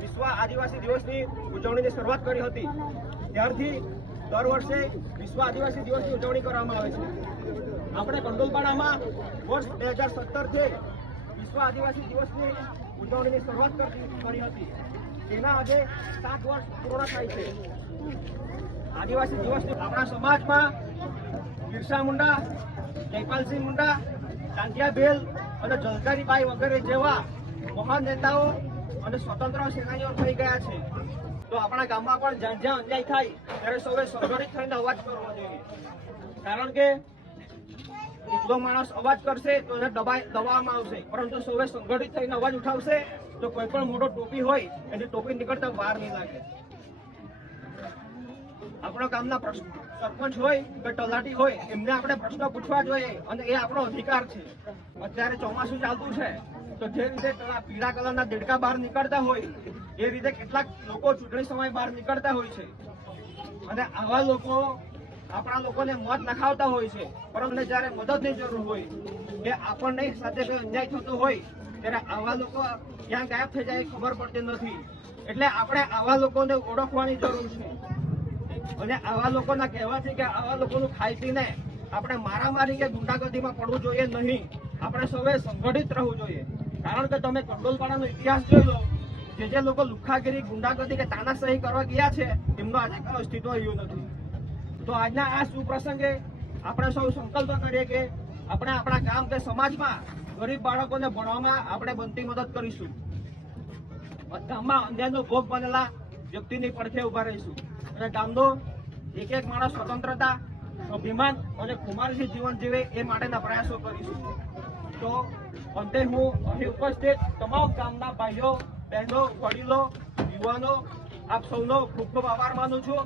વિશ્વ આદિવાસી દિવસની ઉજવણીની શરૂઆત કરી હતી ત્યારથી દર વર્ષે વિશ્વ આદિવાસી દિવસની ઉજવણી કરવામાં આવે છે। આપણે કંડોલપાડામાં વર્ષ 2017 થી વિશ્વ આદિવાસી દિવસની ઉજવણીની શરૂઆત કરી હતી। તેના આજે 7 વર્ષ પૂર્ણ થાય છે। આદિવાસી દિવસની આપણા સમાજમાં બિરસા મુંડા, જયપાલસિંહ મુંડા, ટાંટિયાબેલ અને જલધારીબાઈ વગેરે જેવા મહાન નેતાઓ અને સ્વતંત્ર સેનાનીઓ થઈ ગયા છે। તો આપણા ગામમાં પણ જ્યાં જ્યાં અન્યાય થાય ત્યારે સૌએ સંગઠિત થઈને અવાજ કરવો જોઈએ, કારણ કે એકલો માણસ અવાજ કરશે તો એને દબાવવામાં આવશે, પરંતુ સૌએ સંગઠિત થઈને અવાજ ઉઠાવશે તો કોઈ પણ મોટો ટોપી હોય એની ટોપી નીકળતા વાર નહીં લાગે। આપણા ગામના સરપંચ હોય કે તલાટી હોય એમને આપણે પ્રશ્ન પૂછવા જોઈએ અને એ આપણો અધિકાર છે। અત્યારે ચોમાસું ચાલતું છે તો જે રીતે પીળા કલરના દેડકા બહાર નીકળતા હોય એ રીતે કેટલાક લોકો ચૂંટણી સમય બહાર નીકળતા હોય છે અને આવા લોકો આપણા લોકોને મત નખાવતા હોય છે, પરંતુ જ્યારે મદદની જરૂર હોય કે આપણને સાથે કોઈ અન્યાય થતો હોય ત્યારે આવા લોકો ક્યાં ગાયબ થઈ જાય ખબર પડતી નથી। એટલે આપણે આવા લોકોને ઓળખવાની જરૂર છે અને આવા લોકોના કહેવાથી કે આવા લોકોનું ખાઈ પીને આપણે મારામારી કે ગુંડાગર્દીમાં પડવું જોઈએ નહીં। આપણે સૌએ સંગઠિત રહેવું જોઈએ, કારણ કે તમે કંડોલપાડાનો ઇતિહાસ જોઈ લો, જે લોકો લુખ્ખાગીરી, ગુંડાગર્દી કે તાનાશાહી કરવા ગયા છે તેમનો આજે કોઈ અસ્તિત્વ રહ્યું નથી। તો આજના આ સુપ્રસંગે આપણે સૌ સંકલ્પ કરીએ કે આપણે આપણા ગામ કે સમાજમાં ગરીબ બાળકોને ભણવામાં આપણે બનતી મદદ કરીશું। ગામમાં અન્યાયનો ભોગ બનેલા વ્યક્તિની પડખે ઉભા રહીશું અને ગામનો એક એક માણસ સ્વતંત્રતા, અભિમાન અને ખુમારીથી જીવન જીવે એ માટેના પ્રયાસો કરીશું। તો અંતે હું અહીં ઉપસ્થિત તમામ ગામના ભાઈઓ, બહેનો, વડીલો, યુવાનો આપ સૌનો ખૂબ ખૂબ આભાર માનું છું।